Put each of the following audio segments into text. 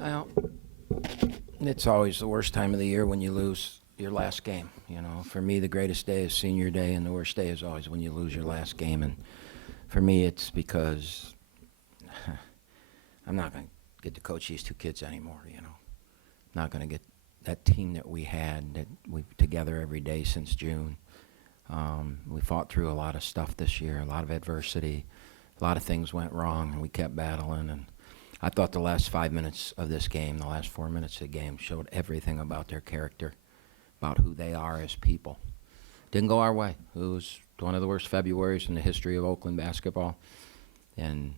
Well, it's always the worst time of the year when you lose your last game. You know, for me, the greatest day is senior day, and the worst day is always when you lose your last game. And for me, it's because I'm not going to get to coach these two kids anymore. You know, not going to get that team that we had that we together every day since June. We fought through a lot of stuff this year, a lot of adversity, a lot of things went wrong, and we kept battling. And I thought the last 5 minutes of this game, the last 4 minutes of the game, showed everything about their character, about who they are as people. Didn't go our way. It was one of the worst Februarys in the history of Oakland basketball. And,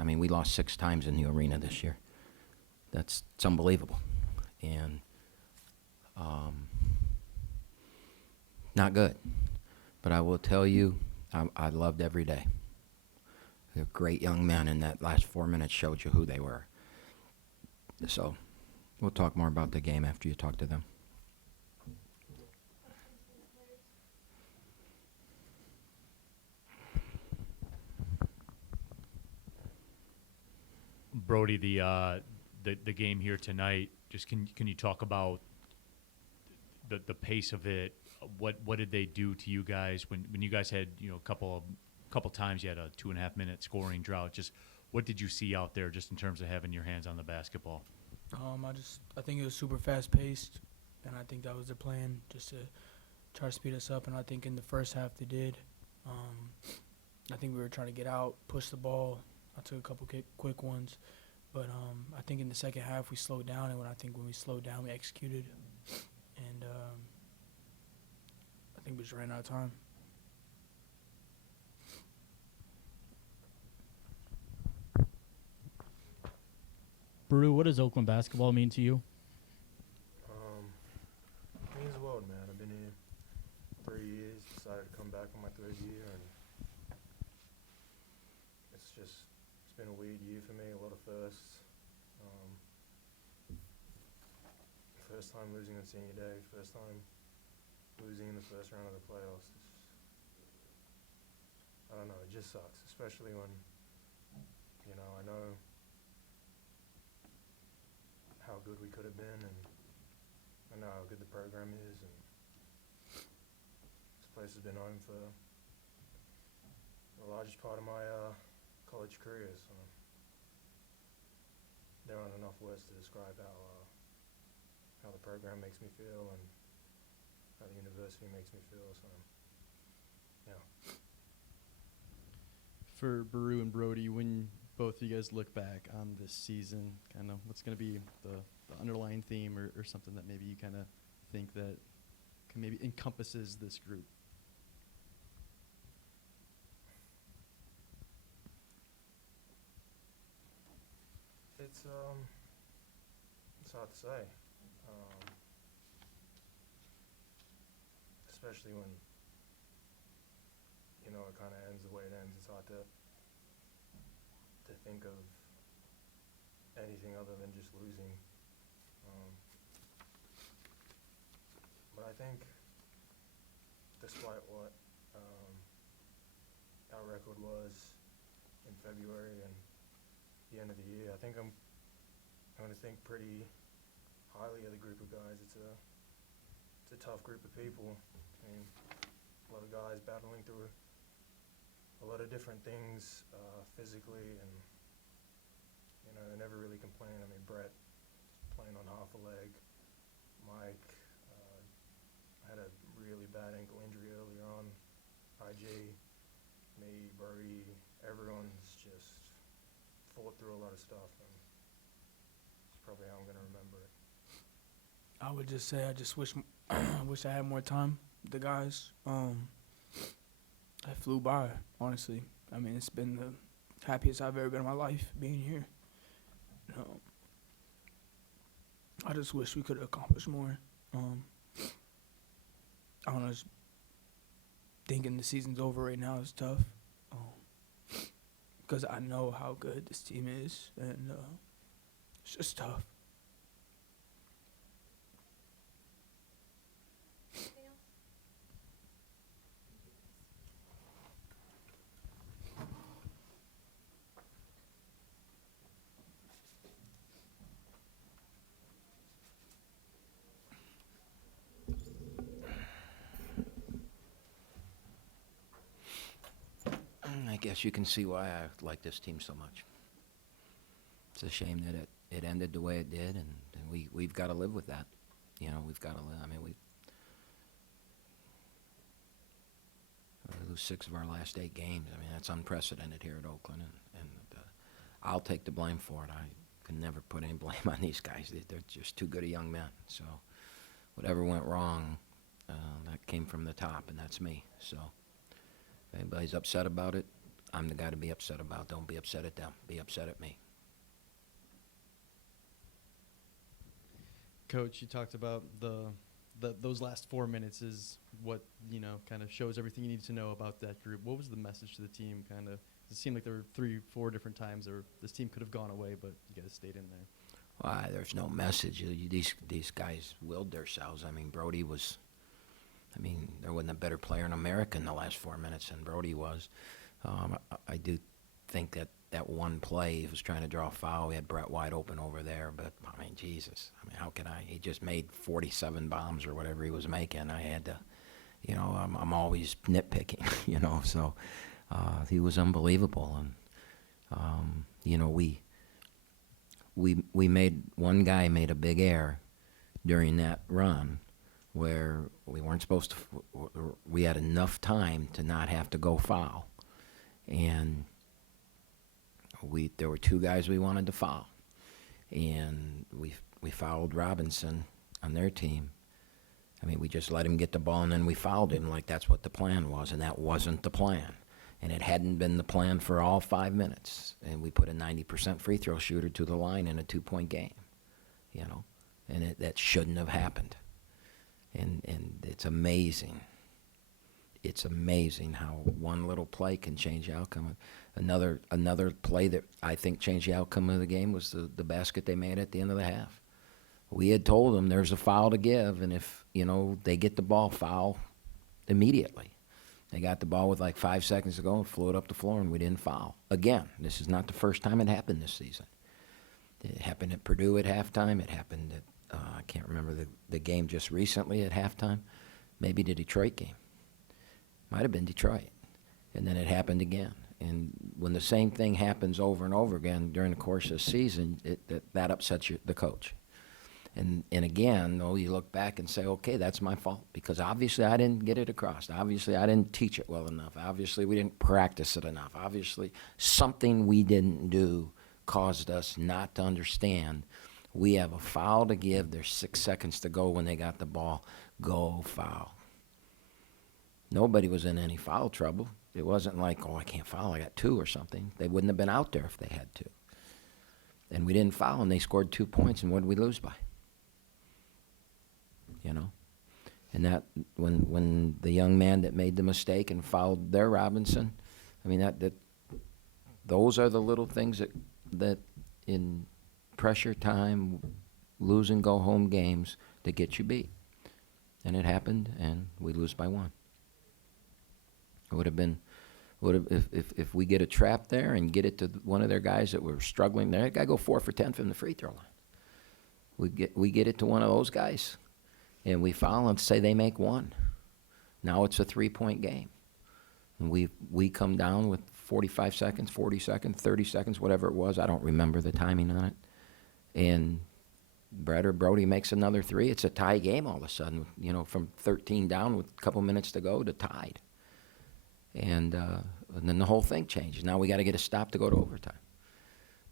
I mean, we lost 6 times in the arena this year. It's unbelievable. And not good. But I will tell you, I loved every day. They're great young men, and that last 4 minutes showed you who they were. So we'll talk more about the game after you talk to them. Brody, the game here tonight. Just can you talk about the pace of it? What did they do to you guys when you guys had a couple times you had a 2.5 minute scoring drought? Just what did you see out there just in terms of having your hands on the basketball? I think it was super fast paced, and I think that was their plan, just to try to speed us up. And I think in the first half they did. I think we were trying to get out, push the ball. I took a couple quick ones, but I think in the second half we slowed down, and when we slowed down, we executed, and I think we just ran out of time. Brew, what does Oakland basketball mean to you? Means the world, man. I've been here 3 years, decided to come back on my 3rd year, and it's been a weird year for me, a lot of firsts. First time losing on senior day, first time losing in the first round of the playoffs. I don't know, it just sucks, especially when, I know how good we could have been, and I know how good the program is, and this place has been home for the largest part of my college career, so there aren't enough words to describe how the program makes me feel and how the university makes me feel, so yeah. For Baru and Brody, when both of you guys look back on this season, kind of what's going to be the underlying theme or something that maybe you kind of think that maybe encompasses this group? It's hard to say, especially when it kind of ends the way it ends. It's hard to think of anything other than just losing. But I think, despite what our record was in February and the end of the year, I think I'm going to think pretty highly of the group of guys. It's a tough group of people. I mean, a lot of guys battling through a lot of different things physically, and they never really complain. I mean, Brett playing on half a leg, Mike had a really bad ankle injury earlier on, IG, me, Brody, everyone's just fought through a lot of stuff, and it's probably how I'm going to remember it. I would just say I just wish I had more time with the guys. I flew by, honestly. I mean, it's been the happiest I've ever been in my life being here. I just wish we could have accomplished more. I don't know, just thinking the season's over right now is tough. Because I know how good this team is, and it's just tough. guess you can see why I like this team so much. It's a shame that it ended the way it did, and we've got to live with that. You know, we've got to live. I mean, we lose 6 of our last 8 games. I mean, that's unprecedented here at Oakland, and I'll take the blame for it. I can never put any blame on these guys. They're just too good a young men. So whatever went wrong, that came from the top, and that's me. So if anybody's upset about it, I'm the guy to be upset about. Don't be upset at them. Be upset at me. Coach, you talked about those last 4 minutes is what, kind of shows everything you need to know about that group. What was the message to the team? Kind of, it seemed like there were 3-4 different times where this team could have gone away, but you guys stayed in there. Why, there's no message. These guys willed themselves. I mean, Brody was. I mean, there wasn't a better player in America in the last 4 minutes than Brody was. I do think that one play, he was trying to draw a foul. We had Brett wide open over there, but I mean, Jesus. I mean, how can I? He just made 47 bombs or whatever he was making. I had to, I'm always nitpicking, So he was unbelievable, and we made one guy made a big error during that run where we weren't supposed to. We had enough time to not have to go foul, and there were 2 guys we wanted to foul, and we fouled Robinson on their team. I mean, we just let him get the ball, and then we fouled him like that's what the plan was, and that wasn't the plan. And it hadn't been the plan for all 5 minutes. And we put a 90% free throw shooter to the line in a 2-point game, and that shouldn't have happened. And it's amazing. It's amazing how one little play can change the outcome. Another play that I think changed the outcome of the game was the basket they made at the end of the half. We had told them there's a foul to give, and if, they get the ball, foul immediately. They got the ball with like 5 seconds to go and flew it up the floor, and we didn't foul. Again, this is not the first time it happened this season. It happened at Purdue at halftime. It happened at, I can't remember the game just recently at halftime. Maybe the Detroit game. Might have been Detroit. And then it happened again. And when the same thing happens over and over again during the course of the season, that upsets the coach. And again, though, you look back and say, okay, that's my fault, because obviously I didn't get it across. Obviously I didn't teach it well enough. Obviously we didn't practice it enough. Obviously something we didn't do caused us not to understand. We have a foul to give. There's 6 seconds to go when they got the ball. Go foul. Nobody was in any foul trouble. It wasn't like, I can't foul, I got 2 or something. They wouldn't have been out there if they had to. And we didn't foul, and they scored 2 points, and what did we lose by? And that when the young man that made the mistake and fouled their Robinson, I mean, that those are the little things that in pressure time, lose and go home games that get you beat. And it happened, and we lose by 1. It would have been, if we get a trap there and get it to one of their guys that were struggling there, that guy go 4 for 10 from the free throw line. We get it to one of those guys, and we foul and say they make 1. Now it's a 3-point game. And we come down with 45 seconds, 40 seconds, 30 seconds, whatever it was. I don't remember the timing on it. And Brett or Brody makes another 3. It's a tie game all of a sudden, from 13 down with a couple minutes to go to tied. And then the whole thing changes. Now we got to get a stop to go to overtime.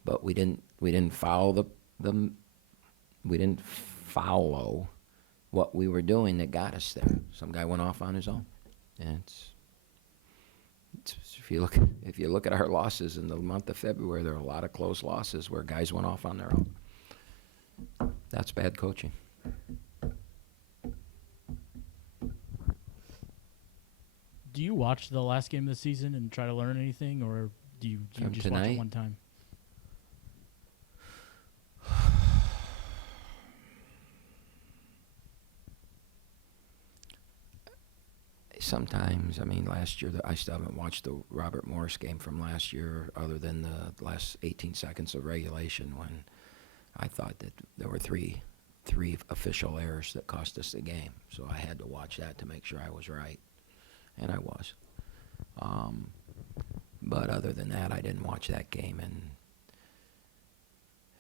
But we didn't foul we didn't follow what we were doing that got us there. Some guy went off on his own. And if you look at our losses in the month of February, there are a lot of close losses where guys went off on their own. That's bad coaching. Do you watch the last game of the season and try to learn anything, or do you From just watch tonight? it one time? Sometimes, I mean, last year, I still haven't watched the Robert Morris game from last year other than the last 18 seconds of regulation when I thought that there were three official errors that cost us the game. So I had to watch that to make sure I was right, and I was. But other than that, I didn't watch that game, and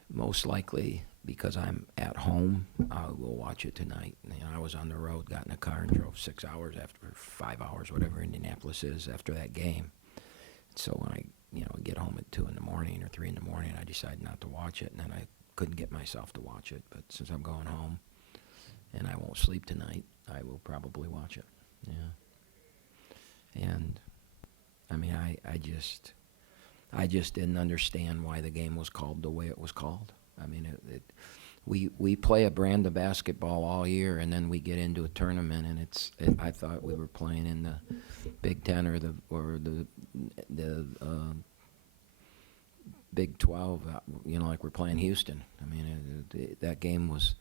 most likely because I'm at home, I will watch it tonight. You know, I was on the road, got in a car, and drove 6 hours after 5 hours, whatever Indianapolis is, after that game. So when I, get home at 2 in the morning or 3 in the morning, I decided not to watch it, and then I couldn't get myself to watch it. But since I'm going home and I won't sleep tonight, I will probably watch it. Yeah. And I mean, I just didn't understand why the game was called the way it was called. I mean, we play a brand of basketball all year, and then we get into a tournament, and I thought we were playing in the Big Ten or the Big 12, like we're playing Houston. I mean, that game was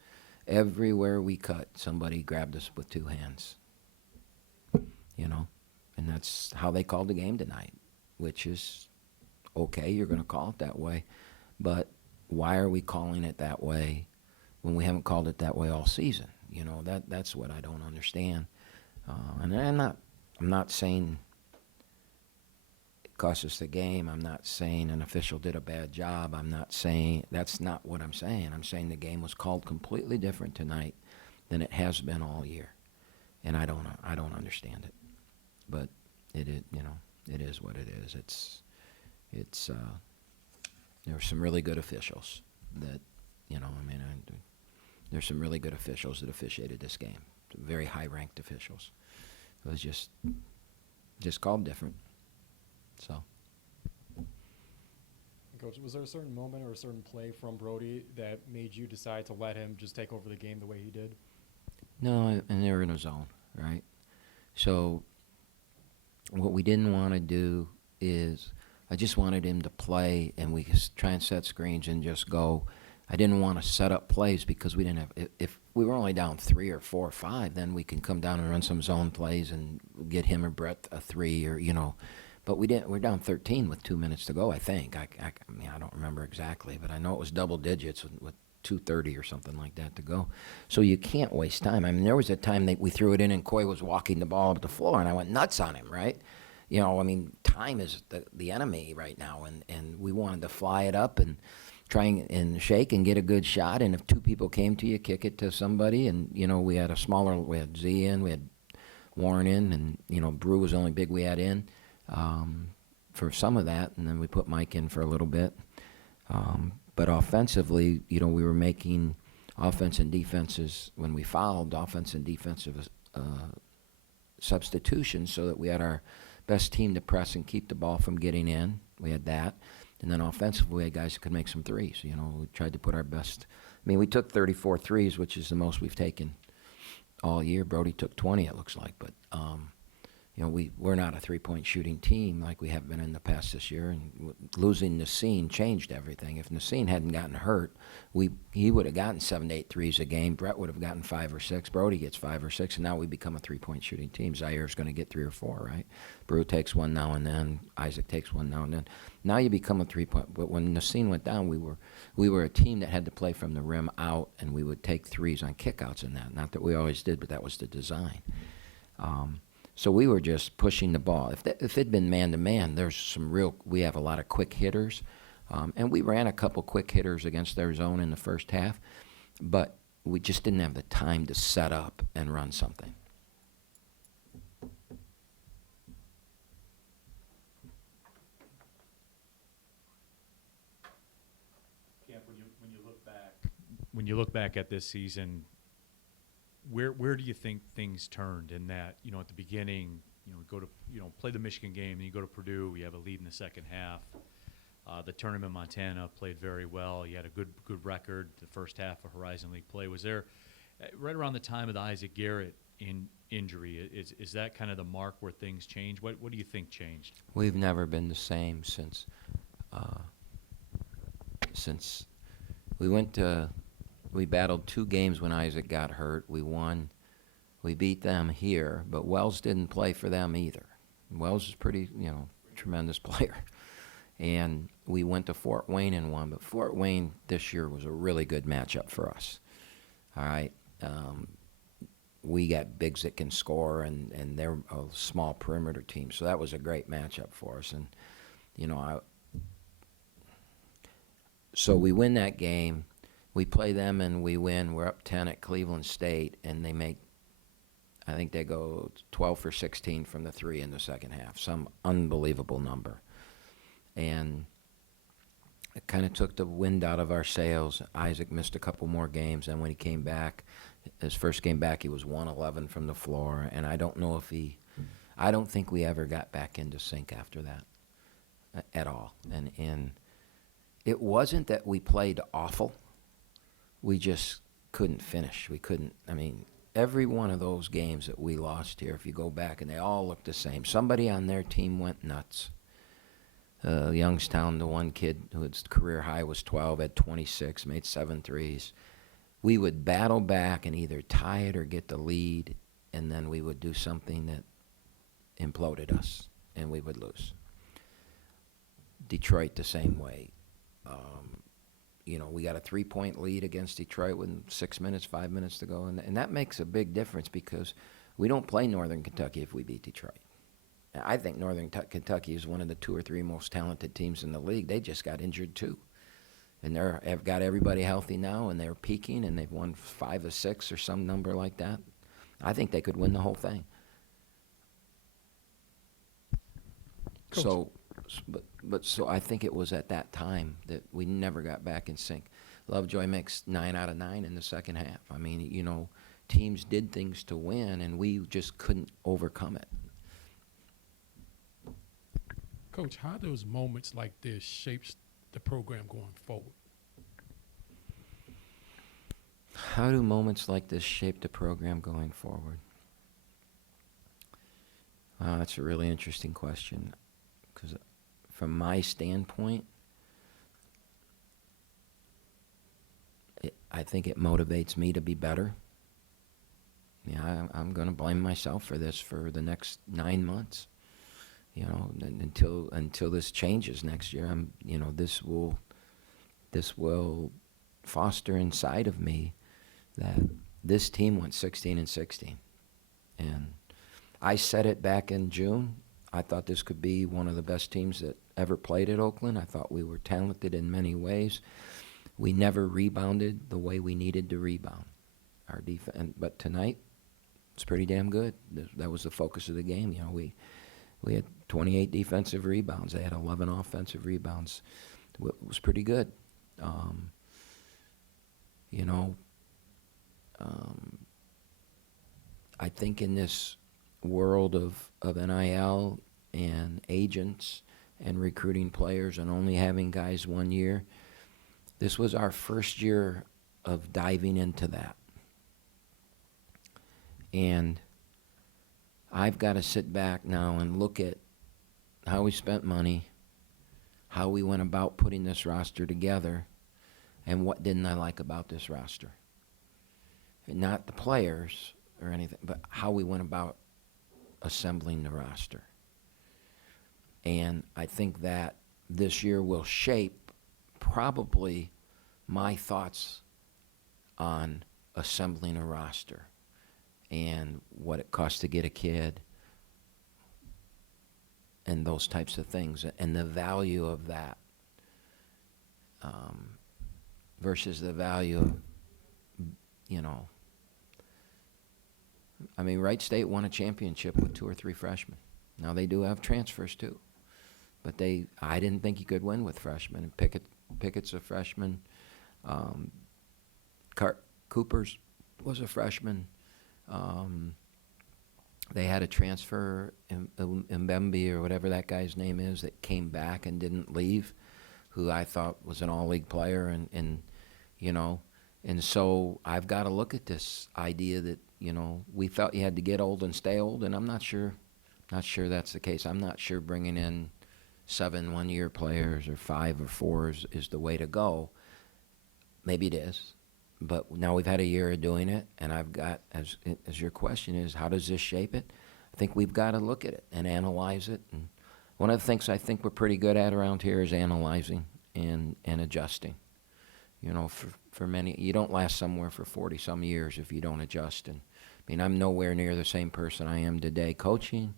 everywhere we cut, somebody grabbed us with two hands, and that's how they called the game tonight, which is okay. You're going to call it that way, but why are we calling it that way when we haven't called it that way all season? That's what I don't understand. And I'm not saying it cost us the game. I'm not saying an official did a bad job. I'm not saying that's not what I'm saying. I'm saying the game was called completely different tonight than it has been all year, and I don't understand it. But it is, it is what it is. It's there were some really good officials that, there's some really good officials that officiated this game, very high-ranked officials. It was just called different. So. Coach, was there a certain moment or a certain play from Brody that made you decide to let him just take over the game the way he did? No, and they were in a zone, right? So what we didn't want to do is I just wanted him to play, and we could try and set screens and just go. I didn't want to set up plays because we didn't have. If we were only down 3 or 4 or 5, then we can come down and run some zone plays and get him or Brett a 3 or But we didn't. We're down 13 with 2 minutes to go. I think. I mean, I don't remember exactly, but I know it was double digits with 2:30 or something like that to go. So you can't waste time. I mean, there was a time that we threw it in and Coy was walking the ball up the floor, and I went nuts on him, right? I mean, time is the enemy right now, and we wanted to fly it up and try and shake and get a good shot, and if 2 people came to you, kick it to somebody, and, we had we had Z in, we had Warren in, and, Brew was the only big we had in for some of that, and then we put Mike in for a little bit. But offensively, we were making offense and defenses, when we fouled, offense and defensive substitutions so that we had our best team to press and keep the ball from getting in. We had that. And then offensively, we had guys who could make some threes. We tried to put our best. I mean, we took 34 threes, which is the most we've taken all year. Brody took 20, it looks like. But, we're not a three-point shooting team like we have been in the past this year. And losing Nassim changed everything. If Nassim hadn't gotten hurt, he would have gotten 7 to 8 threes a game. Brett would have gotten 5 or 6. Brody gets 5 or 6, and now we become a three-point shooting team. Zaire's going to get 3 or 4, right? Brew takes one now and then. Isaac takes one now and then. Now you become a three-point. But when Nassim went down, we were a team that had to play from the rim out, and we would take threes on kickouts and that. Not that we always did, but that was the design. So we were just pushing the ball. If it'd been man-to-man, we have a lot of quick hitters. And we ran a couple quick hitters against their zone in the first half, but we just didn't have the time to set up and run something. Camp, when you look back at this season, where do you think things turned in that, at the beginning, go to, play the Michigan game, and you go to Purdue, you have a lead in the second half. The tournament in Montana played very well. You had a good record the first half of Horizon League play. Was there, right around the time of the Isaac Garrett injury, is that kind of the mark where things changed? What do you think changed? We've never been the same since we battled 2 games when Isaac got hurt. We won. We beat them here, but Wells didn't play for them either. Wells is pretty, tremendous player. And we went to Fort Wayne and won, but Fort Wayne this year was a really good matchup for us. All right. We got bigs that can score, and they're a small perimeter team, so that was a great matchup for us. And So we win that game. We play them and we win. We're up 10 at Cleveland State, and they make, I think they go 12 for 16 from the three in the second half, some unbelievable number. And it kind of took the wind out of our sails. Isaac missed a couple more games, and when he came back, his first game back, he was 111 from the floor, and I don't think we ever got back into sync after that at all. And it wasn't that we played awful. We just couldn't finish. We couldn't. I mean, every one of those games that we lost here, if you go back, and they all look the same, somebody on their team went nuts. Youngstown, the one kid whose career high was 12, had 26, made 7 threes. We would battle back and either tie it or get the lead, and then we would do something that imploded us, and we would lose. Detroit the same way. We got a 3-point lead against Detroit with 6 minutes, 5 minutes to go, and that makes a big difference because we don't play Northern Kentucky if we beat Detroit. I think Northern Kentucky is one of the 2 or 3 most talented teams in the league. They just got injured too. And they've got everybody healthy now, and they're peaking, and they've won 5 or 6 or some number like that. I think they could win the whole thing. Coach. So I think it was at that time that we never got back in sync. Lovejoy makes 9 out of 9 in the second half. I mean, teams did things to win, and we just couldn't overcome it. Coach, how those moments like this shapes the program going forward? How do moments like this shape the program going forward? That's a really interesting question, because from my standpoint, I think it motivates me to be better. Yeah, I'm going to blame myself for this for the next 9 months. Until this changes next year, this will foster inside of me that this team went 16-16, and I said it back in June. I thought this could be one of the best teams that ever played at Oakland. I thought we were talented in many ways. We never rebounded the way we needed to rebound. Our defense, but tonight, it's pretty damn good. That was the focus of the game. We had 28 defensive rebounds. They had 11 offensive rebounds. It was pretty good. I think in this world of NIL and agents and recruiting players and only having guys 1 year, this was our first year of diving into that. And I've got to sit back now and look at how we spent money, how we went about putting this roster together, and what didn't I like about this roster. And not the players or anything, but how we went about assembling the roster. And I think that this year will shape probably my thoughts on assembling a roster and what it costs to get a kid and those types of things and the value of that versus the value of, Wright State won a championship with 2 or 3 freshmen. Now they do have transfers too, but I didn't think you could win with freshmen. And Pickett's a freshman. Cooper's was a freshman. They had a transfer, Mbembe or whatever that guy's name is, that came back and didn't leave, who I thought was an all-league player, and so I've got to look at this idea that we thought you had to get old and stay old, and I'm not sure that's the case. I'm not sure bringing in 7 one-year players or 5 or 4s is the way to go. Maybe it is. But now we've had a year of doing it, and I've got, as your question is, how does this shape it? I think we've got to look at it and analyze it. And one of the things I think we're pretty good at around here is analyzing and adjusting. For many, you don't last somewhere for 40-some years if you don't adjust. And I'm nowhere near the same person I am today. Coaching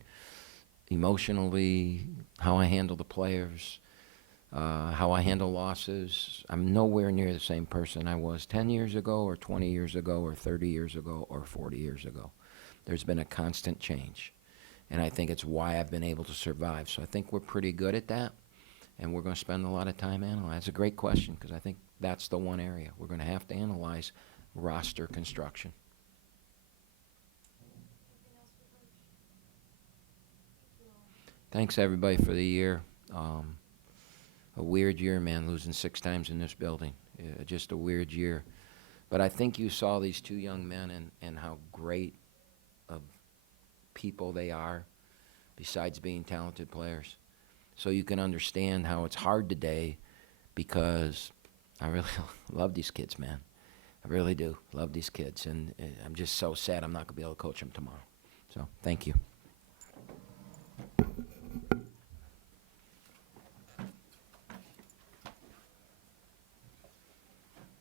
emotionally, how I handle the players, how I handle losses. I'm nowhere near the same person I was 10 years ago or 20 years ago or 30 years ago or 40 years ago. There's been a constant change, and I think it's why I've been able to survive. So I think we're pretty good at that, and we're going to spend a lot of time analyzing. That's a great question, because I think that's the one area we're going to have to analyze: roster construction. Thanks, everybody, for the year. A weird year, man, losing 6 times in this building. Just a weird year. But I think you saw these 2 young men and how great of people they are, besides being talented players. So you can understand how it's hard today, because I really love these kids, man. I really do love these kids. And I'm just so sad I'm not going to be able to coach them tomorrow. So thank you.